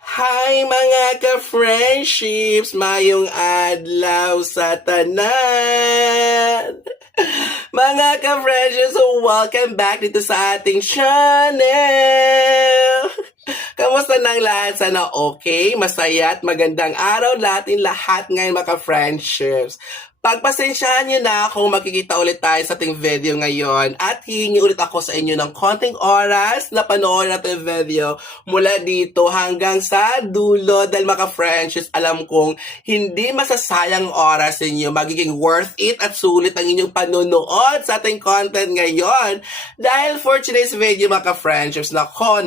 Hi mga ka-friendships! Mayong adlaw sa tanan! Mga ka-friendships, so welcome back dito sa ating channel! Kamusta ng lahat? Sana okay, masaya at magandang araw natin lahat ngayon mga ka-friendships. Pagpasensyahan nyo na kung makikita ulit tayo sa ating video ngayon at hihingi ulit ako sa inyo ng konting oras na panoorin natin yung video mula dito hanggang sa dulo dahil mga friends, alam kong hindi masasayang oras ninyo, magiging worth it at sulit ang inyong panunood sa ating content ngayon dahil for today's video mga friends, nako,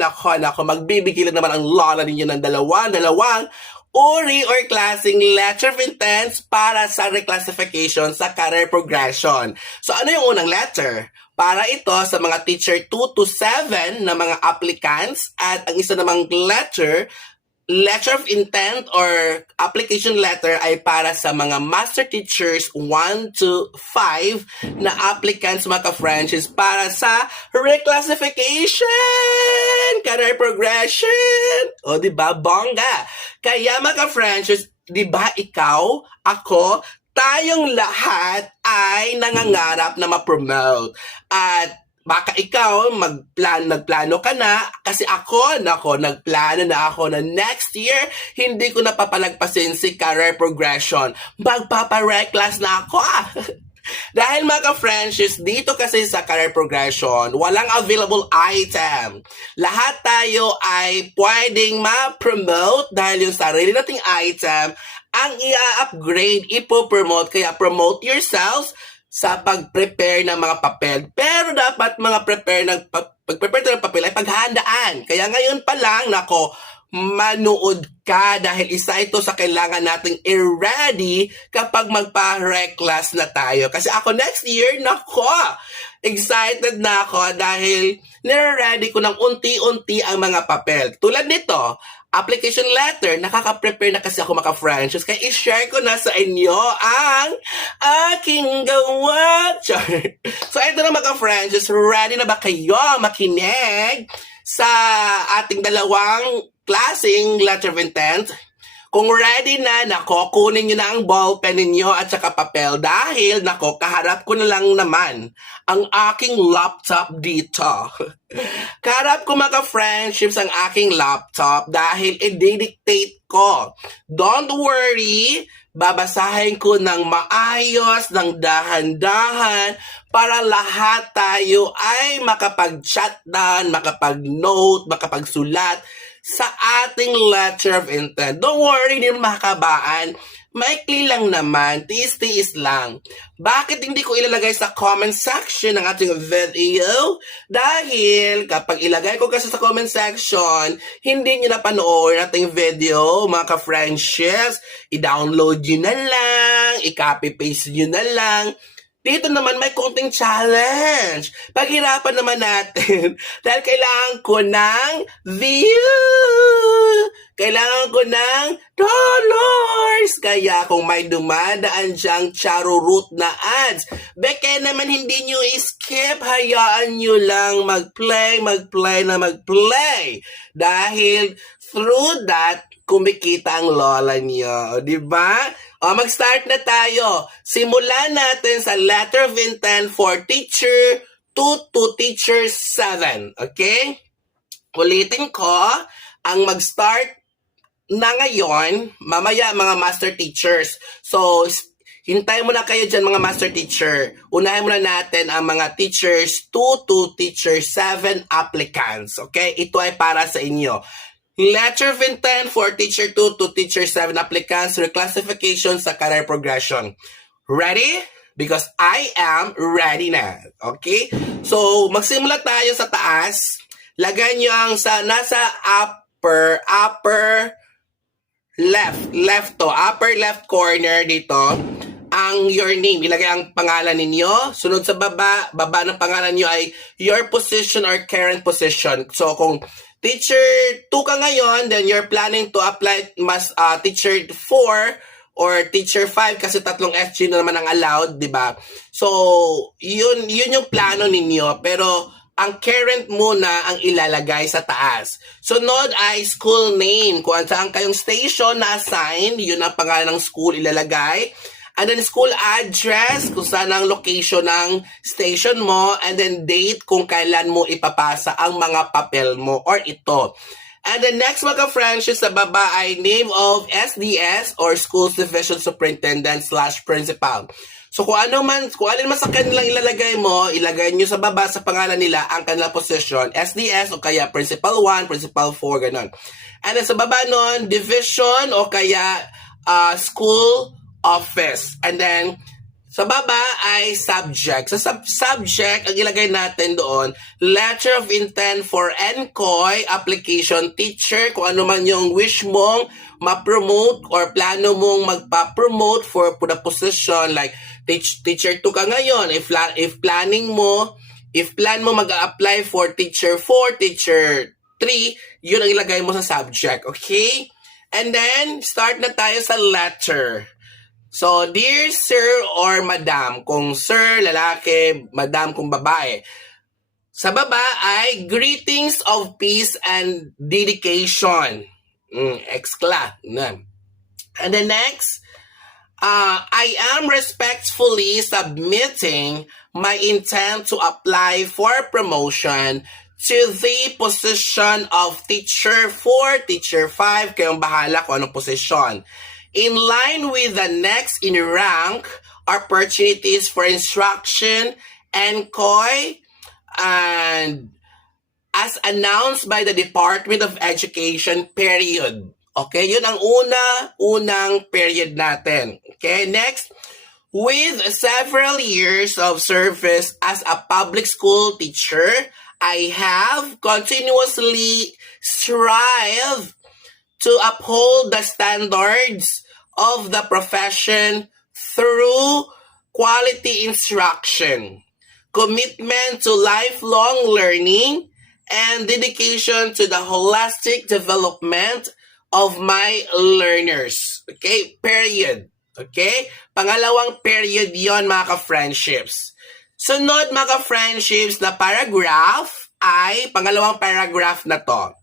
magbibigay lang naman ang lola ninyo ng dalawang uri or klaseng letter of intent para sa reclassification sa career progression. So ano yung unang letter? Para ito sa mga teacher 2 to 7 na mga applicants at ang isa namang letter of intent or application letter ay para sa mga master teachers 1 to 5 na applicants mga ka-friends para sa reclassification, career progression. O diba, bongga? Kaya mga ka-friends, diba ikaw, ako, tayong lahat ay nangangarap na ma-promote. At baka ikaw, nagplano ka na, kasi ako, nagplano na ako na next year, hindi ko napapalagpasin si career progression. Magpapareclass na ako Dahil mga friendships, dito kasi sa career progression, walang available item. Lahat tayo ay pwedeng ma-promote dahil yung sarili nating item ang i-upgrade, ipo-promote. Kaya promote yourselves sa pag-prepare ng mga papel. Pero dapat pag-prepare ng papel ay paghandaan. Kaya ngayon pa lang, manood ka dahil isa ito sa kailangan nating i-ready kapag magpa-reclass na tayo. Kasi ako next year, excited na ako dahil nire-ready ko ng unti-unti ang mga papel. Tulad nito, application letter, nakaka-prepare na kasi ako mga friends. Kaya i-share ko na sa inyo ang aking gawa. So ito na mga friends, ready na ba kayo makinig sa ating dalawang klaseng letter of intent? Kung ready na, kunin nyo na ang ballpen ninyo at saka papel dahil, kaharap ko na lang naman ang aking laptop dito. Kaharap ko mga friendships ang aking laptop dahil i-dictate ko. Don't worry, babasahin ko ng maayos, ng dahan-dahan para lahat tayo ay makapag-chat down, makapag-note, makapagsulat sa ating letter of intent. Don't worry, hindi makakabaan. Maikli lang naman, tiis-tiis lang. Bakit hindi ko ilalagay sa comment section ng ating video? Dahil kapag ilagay ko kasi sa comment section, hindi nyo napanoorin ating video, mga ka-friendships. I-download nyo na lang, i-copy-paste nyo na lang. Dito naman may konting challenge. Paghirapan naman natin. Dahil kailangan ko ng view. Kailangan ko ng dollars. Kaya kung may dumadaan diyang charurut na ads, beke naman hindi nyo skip. Hayaan nyo lang mag-play. Dahil through that, kumikita ang lola niyo. Diba? O, mag-start na tayo. Simulan natin sa letter of intent for teacher 2 to teacher 7. Okay? Ulitin ko, ang mag-start na ngayon, mamaya mga master teachers. So, hintayin muna kayo dyan mga master teacher. Unahin muna natin ang mga teachers 2 to teacher 7 applicants. Okay? Ito ay para sa inyo. Letter of intent for teacher 2 to teacher 7 applicants, reclassification sa career progression. Ready? Because I am ready na. Okay? So, magsimula tayo sa taas. Lagay nyo ang nasa upper left corner dito, ang your name. Ilagay ang pangalan ninyo. Sunod sa baba ng pangalan nyo ay your position or current position. So, kung teacher 2 ka ngayon, then you're planning to apply teacher 4 or teacher 5 kasi 3 SG na naman ang allowed, di ba? So, yun yung plano ninyo. Pero, ang current muna ang ilalagay sa taas. Sunod ay school name. Kung saan kayong station na assign, yun ang pangalan ng school ilalagay. And then school address, kung saan ang location ng station mo. And then date kung kailan mo ipapasa ang mga papel mo or ito. And the next mga friendship sa baba ay name of SDS or Schools Division Superintendent / Principal. So kung alin man sa kanilang ilalagay mo, ilagay nyo sa baba sa pangalan nila ang kanilang position, SDS o kaya Principal 1, Principal 4, ganun. And then sa baba nun, division o kaya school office. And then sa baba ay subject. Sa subject, ang ilagay natin doon, letter of intent for NCOY, application teacher, kung ano man yung wish mong ma-promote or plano mong magpa-promote for the position, like teacher 2 ka ngayon, if plan mo mag-apply for teacher 4, teacher 3, yun ang ilagay mo sa subject, okay? And then, start na tayo sa letter. So, dear sir or madam, kung sir, lalaki, madam, kung babae. Sa baba ay greetings of peace and dedication. Excla. And the next, I am respectfully submitting my intent to apply for promotion to the position of teacher 4, teacher 5, kayong bahala kung anong position. In line with the next in rank, opportunities for instruction, NCOY, and as announced by the Department of Education, period. Okay, yun ang unang period natin. Okay, next, with several years of service as a public school teacher, I have continuously strived to uphold the standards of the profession through quality instruction, commitment to lifelong learning, and dedication to the holistic development of my learners. Okay? Period. Okay? Pangalawang period yon mga ka-friendships. Sunod mga ka-friendships na paragraph ay pangalawang paragraph na to.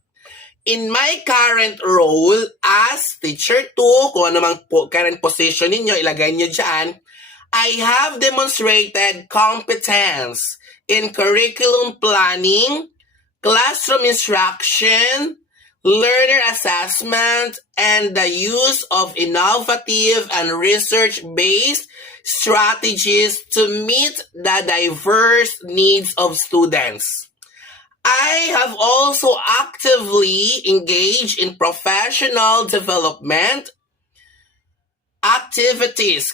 In my current role as teacher 2, kung ano mang current position ninyo, ilagay nyo dyan, I have demonstrated competence in curriculum planning, classroom instruction, learner assessment, and the use of innovative and research-based strategies to meet the diverse needs of students. I have also actively engaged in professional development activities,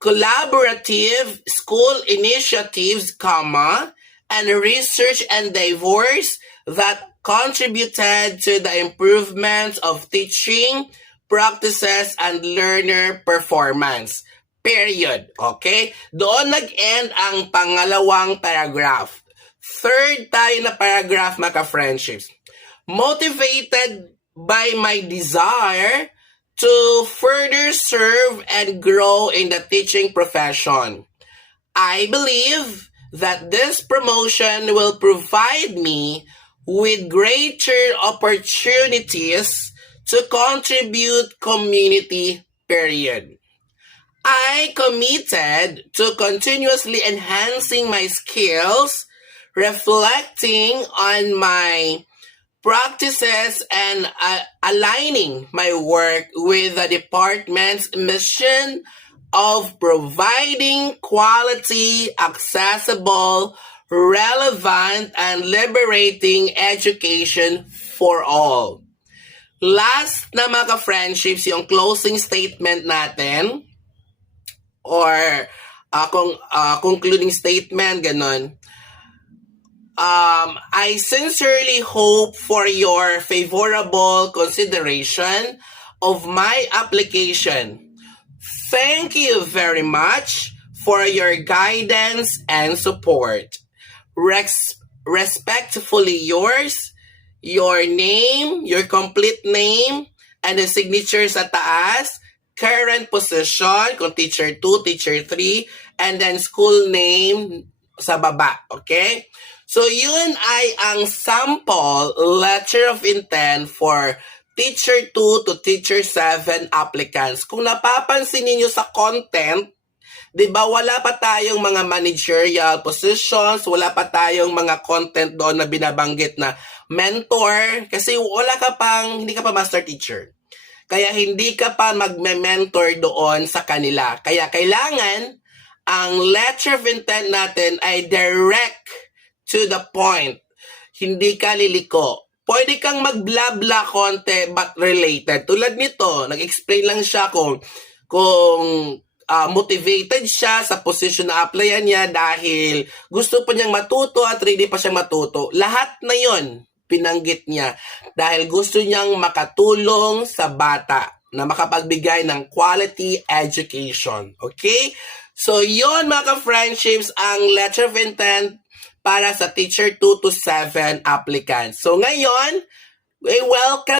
collaborative school initiatives, and research endeavors that contributed to the improvement of teaching practices and learner performance. Period. Okay? Doon nag-end ang pangalawang paragraph. Third tayo na paragraph, mga friendships. Motivated by my desire to further serve and grow in the teaching profession, I believe that this promotion will provide me with greater opportunities to contribute community, period. I committed to continuously enhancing my skills, reflecting on my practices and aligning my work with the department's mission of providing quality, accessible, relevant, and liberating education for all. Last na mga friendships, yung closing statement natin or concluding statement, ganun. I sincerely hope for your favorable consideration of my application. Thank you very much for your guidance and support. Respectfully yours, your name, your complete name, and the signature sa taas, current position, kung teacher 2, teacher 3, and then school name, sa baba. Okay? So, yun ay ang sample letter of intent for Teacher 2 to Teacher 7 applicants. Kung napapansin niyo sa content, di ba wala pa tayong mga managerial positions, wala pa tayong mga content doon na binabanggit na mentor, kasi hindi ka pa master teacher. Kaya hindi ka pa magme-mentor doon sa kanila. Kaya kailangan ang letter of intent natin ay direct to the point. Hindi ka liliko. Pwede kang mag-bla-bla konti but related. Tulad nito, nag-explain lang siya kung motivated siya sa position na applyan niya dahil gusto pa niyang matuto at ready pa siyang matuto. Lahat na yon pinanggit niya dahil gusto niyang makatulong sa bata na makapagbigay ng quality education. Okay? So, yon mga ka-friendships ang letter of intent para sa Teacher 2 to 7 applicants. So, ngayon, welcome